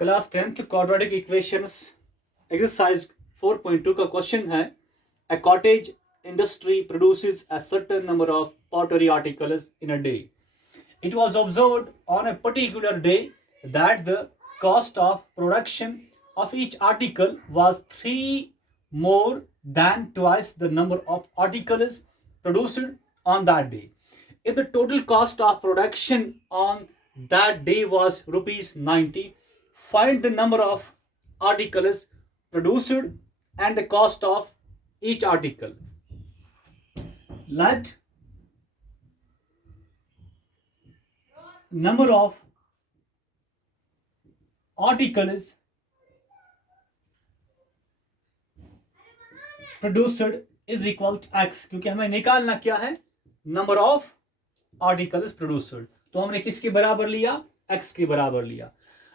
Class 10th quadratic equations exercise 4.2 का question है a cottage industry produces a certain number of pottery articles in a day. It was observed on a particular day that the cost of production of each article was 3 more than twice the number of articles produced on that day. If the total cost of production on that day was rupees 90, find the number of articles produced and the cost of each article. Let number of articles produced is equal to x, क्योंकि हमें निकालना क्या है, number of articles produced. तो हमने किसके बराबर लिया, x के बराबर लिया.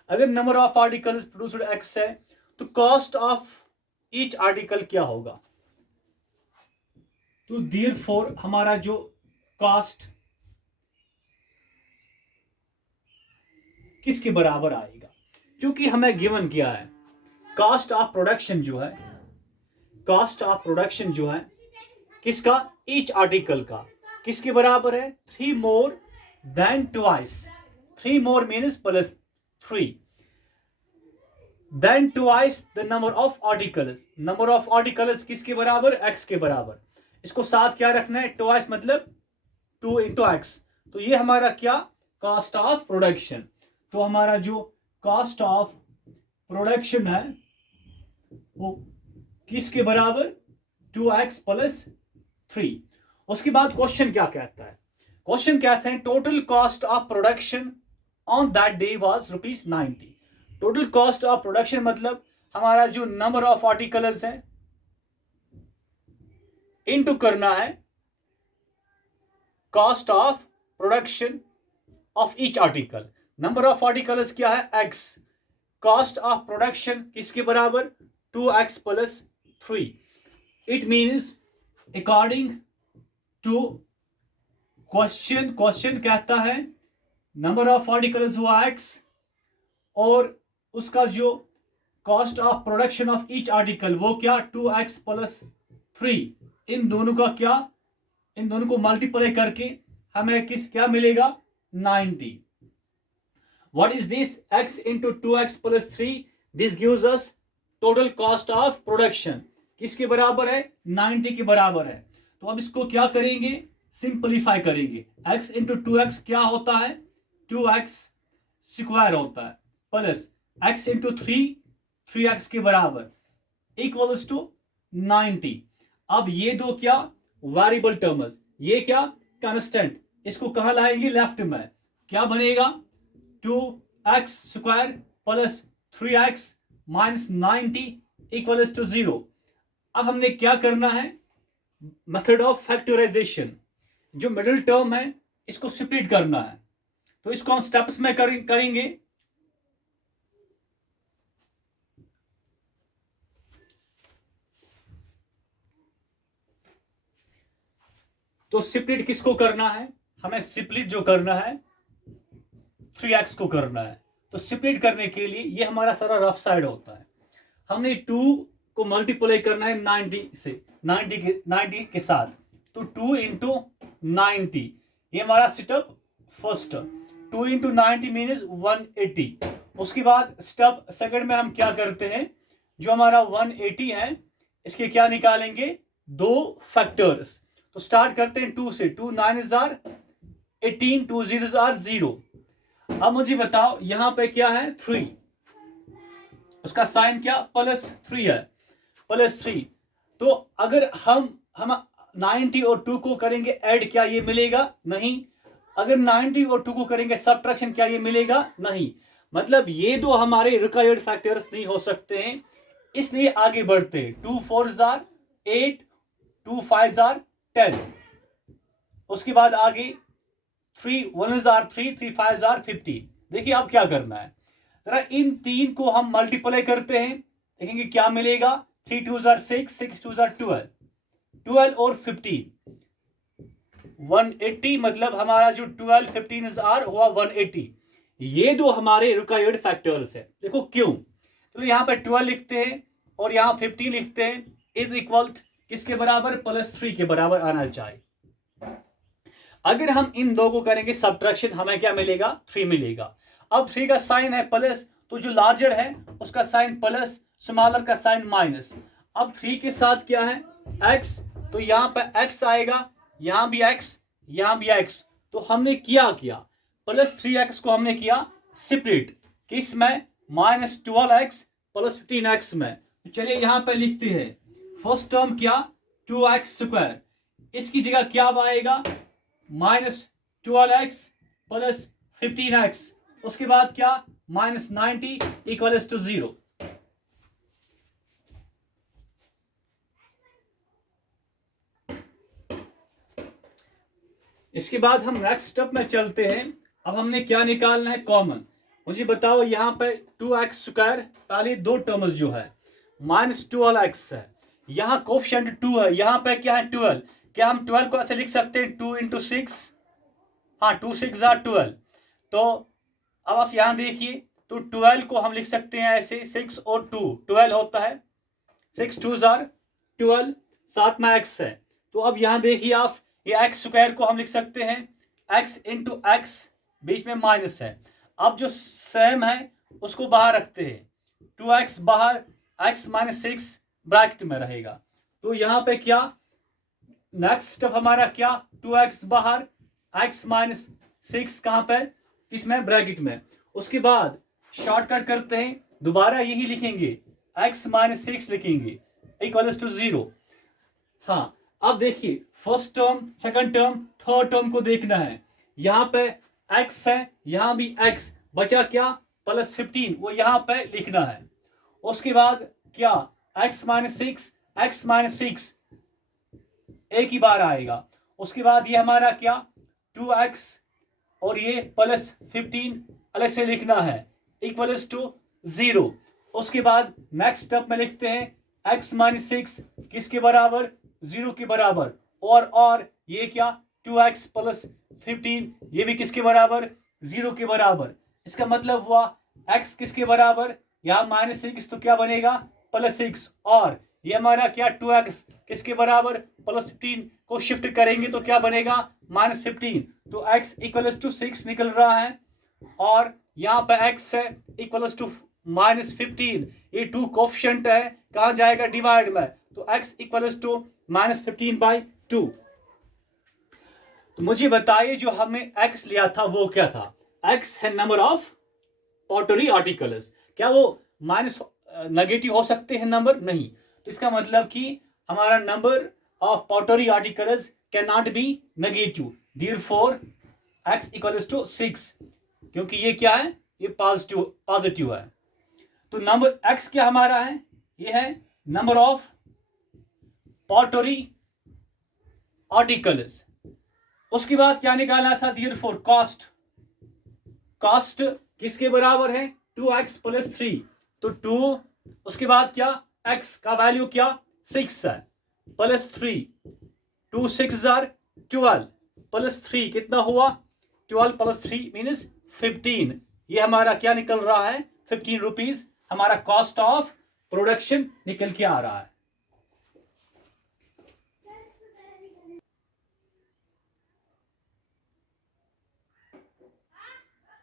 अगर number of articles produced x है तो कॉस्ट ऑफ ईच आर्टिकल क्या होगा. तो देयरफॉर हमारा जो कॉस्ट किसके बराबर आएगा, क्योंकि हमें गिवन किया है कॉस्ट ऑफ प्रोडक्शन जो है, कॉस्ट ऑफ प्रोडक्शन जो है किसका, ईच आर्टिकल का, किसके बराबर है, 3 more than twice. 3 more means plus 3 then twice the number of articles. Number of articles किसके बराबर, x के बराबर. इसको साथ क्या रखना है, ट्वाइस मतलब 2 इंटू x. तो ये हमारा क्या, कॉस्ट ऑफ प्रोडक्शन. तो हमारा जो कॉस्ट ऑफ प्रोडक्शन है वो किसके बराबर, 2x प्लस 3. उसके बाद क्वेश्चन क्या कहता है, क्वेश्चन कहते हैं total cost of production on that day was rupees 90. Total cost of production मतलब हमारा जो नंबर ऑफ आर्टिकल्स है इनटू करना है cost of production of each article. Number of articles क्या है, x. कॉस्ट ऑफ प्रोडक्शन किसके बराबर, 2x प्लस 3. It means according to question, question कहता है नंबर ऑफ आर्टिकल्स हुआ x और उसका जो cost of production of each article वो क्या, 2x प्लस 3. इन दोनों का क्या, इन दोनों को मल्टीप्लाई करके हमें किस क्या मिलेगा, 90. What is this, x into 2x plus 3? This gives us total cost of production. किसके बराबर है, 90 के बराबर है. तो अब इसको क्या करेंगे, सिंपलीफाई करेंगे. x into 2x क्या होता है, 2x स्क्वायर होता है प्लस x into 3 3x के बराबर इक्वल्स टू 90. अब ये दो क्या, वेरिएबल टर्म्स, ये क्या, कांस्टेंट. इसको कहाँ लाएंगे, लेफ्ट में. क्या बनेगा, 2x square plus 3x minus 90 equals to 0. अब हमने क्या करना है, मेथड ऑफ फैक्टराइजेशन. जो मिडिल टर्म है इसको स्प्लिट करना है. तो इसको हम स्टेप्स में करेंगे. तो स्प्लिट किसको करना है, हमें स्प्लिट जो करना है 3x को करना है. तो स्प्लिट करने के लिए ये हमारा सारा रफ साइड होता है. हमने 2 को मल्टीप्लाई करना है 90 से, 90 के साथ. तो 2 इंटू 90 ये हमारा स्टेप फर्स्ट. 2 into 90 means 180. उसके बाद स्टेप सेकंड में हम क्या करते हैं, जो हमारा 180 है इसके क्या निकालेंगे, 2 फैक्टर्स. तो स्टार्ट करते हैं 2 से. 2 9s आर 18, 2 0s आर 0. अब मुझे बताओ यहां पे क्या है, 3. उसका साइन क्या, प्लस 3 है, प्लस 3. तो अगर हम 90 और 2 को करेंगे ऐड, क्या ये मिलेगा, नहीं. अगर 90 और 2 को करेंगे सब्ट्रैक्शन, क्या ये मिलेगा, नहीं. मतलब ये दो हमारे रिक्वायर्ड फैक्टर्स नहीं हो सकते हैं, इसलिए आगे बढ़ते हैं. 2 4s आर 8, 2 5s आर 10. उसके बाद आगे 3 1s आर 3, 3 5s आर 15. देखिए अब क्या करना है, जरा इन 3 को हम मल्टीप्लाई करते हैं, देखेंगे क्या मिलेगा. 3 2s आर 6, 6 2s आर 12, 12 और 15 180. मतलब हमारा जो 12 15s आर हुआ 180. ये दो हमारे रिक्वायर्ड फैक्टर्स है। देखो क्यों, तो यहाँ पे 12 लिखते हैं और यहाँ 15 लिखते हैं, इज इक्वल किसके बराबर, +3 के बराबर आना चाहिए। अगर हम इन दो को करेंगे सब्ट्रैक्शन, हमें क्या मिलेगा, 3 मिलेगा। अब 3 का साइन है प्लस, तो जो लार्जर है उसका साइन प्लस, स्मॉलर का साइन माइनस। अब 3 के साथ क्या है, x, तो यहाँ पे x आएगा, यहाँ भी x, यहाँ भी x। तो हमने क्या किया, +3x को हमने किया सेपरेट, किस में, -12x + 15x में। तो चलिए यहाँ पे लिखते हैं, फर्स्ट टर्म क्या, 2x², इसकी जगह क्या आएगा, -12x + 15x, उसके बाद क्या, -90 = 0। इसके बाद हम नेक्स्ट स्टेप में चलते हैं। अब हमने क्या निकालना है, कॉमन। मुझे बताओ यहाँ पे 2x², पहले दो टर्म्स जो है, -12x है, यहाँ कोफिशिएंट 2 है, यहाँ पे क्या है 12। क्या हम 12 को ऐसे लिख सकते हैं 2 × 6, हाँ 2 × 6 = 12। तो अब आप यहाँ देखिए, तो 12 को हम लिख सकते हैं ऐसे, 6 और 2 12 होता है, 6 × 2 = 12, साथ में x है। तो अब यहाँ देखिए आप, ये x² को हम लिख सकते हैं x × x, बीच में माइनस है। अब जो सेम है उसको बाहर रखते हैं, 2x बाहर, x - 6 ब्रैकेट में रहेगा। तो यहाँ पे क्या, नेक्स्ट स्टेप हमारा क्या, 2x बाहर, x - 6 कहाँ पे, इसमें ब्रैकेट में। उसके बाद शॉर्टकट करते हैं, दोबारा यही लिखेंगे, x - 6 लिखेंगे = 0। हाँ, अब देखिए first term, second term, third term को देखना है। यहाँ पे x है, यहाँ भी x, बचा क्या, +15, वो यहाँ पे लिखना है। उसके बाद क्या, x - 6 एक ही बार आएगा। उसके बाद ये हमारा क्या, 2x और ये +15 अलग से लिखना है = 0। उसके बाद नेक्स्ट स्टेप में लिखते हैं, x - 6 किसके बराबर, 0 के बराबर, और ये क्या, 2x + 15 ये भी किसके बराबर, 0 के बराबर। इसका मतलब हुआ x किसके बराबर, यहाँ -6 तो क्या बनेगा, +6, और ये हमारा क्या, 2x किसके बराबर, +15 को शिफ्ट करेंगे तो क्या बनेगा, -15। तो x = 6 निकल रहा है, और यहाँ पे x है = -15, ये 2 कोफिशिएंट है, कहाँ जाएगा, डिवाइड में, तो x = -15/2। तो मुझे बताइए जो हमने x लिया था वो क्या था, x है नंबर ऑफ पॉटरी आर्टिकल्स। क्या वो नेगेटिव हो सकते हैं नंबर, नहीं। तो इसका मतलब कि हमारा number of pottery articles can not be negative, therefore x = 6, क्योंकि ये क्या है, ये पॉजिटिव है। तो नंबर x क्या हमारा है, ये है नंबर ऑफ पॉटरी आर्टिकल्स। उसके बाद क्या निकालना था, देयरफॉर कॉस्ट किसके बराबर है, 2x + 3, तो 2, उसके बाद क्या, x का वैल्यू क्या, 6 है, +3, 2 × 6 = 12, +3 कितना हुआ, 12 + 3 = 15। ये हमारा क्या निकल रहा है, 15 रुपीज हमारा कॉस्ट ऑफ प्रोडक्शन निकल के आ रहा है।